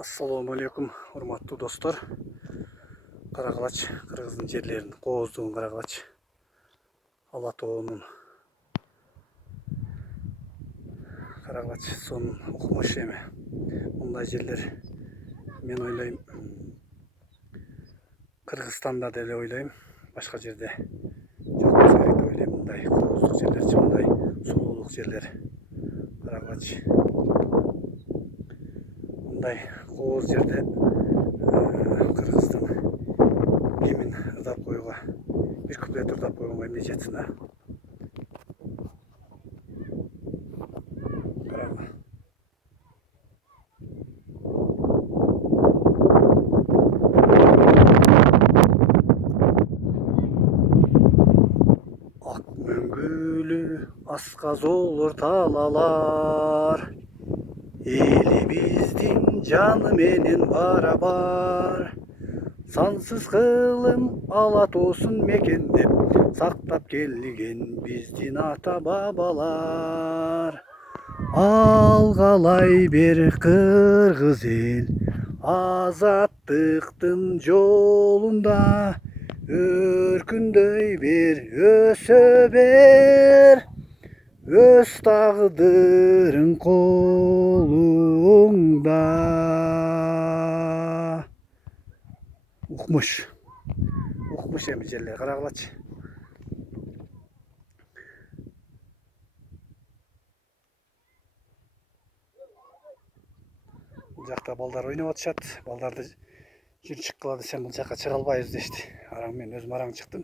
Assalamu alaikum, урматтуу достор. Каракалач Кыргыздын жерлерин, Кооздун Каракалач, Ала тоонун Каракалач сонун укмуш эми. Мындай жерлер мен ойлойм Кыргызстанда деле ойлойм, башка жерде жок болсо керек деп ойлойм. Мындай кооздук жерлерчи, мындай сулуулук жерлер. Каракалач мындай кооз жерде Кыргыздын гимин ырдап коюуга, бир куплет ырдап койгонго эмне жетсин, а? Карагыла. Ак мөңгүлүү асказ олор талалар, элибиздин жаны менен барабар. Сансыз кылым ала тоосун мекендеп, сактап келген биздин ата бабалар. Алгалай бер кыргыз эл, азаттыктын жолунда. Өркүндөй бер, өсө бер, өз тагдырың колуңда. Укмуш эми жерлер карагылачы. Бул жакта балдар ойноп атышат. Балдарды жүр чыккыла десем, бул жака чыга албайбыз дешти. Араң мен өзүм араң чыктым.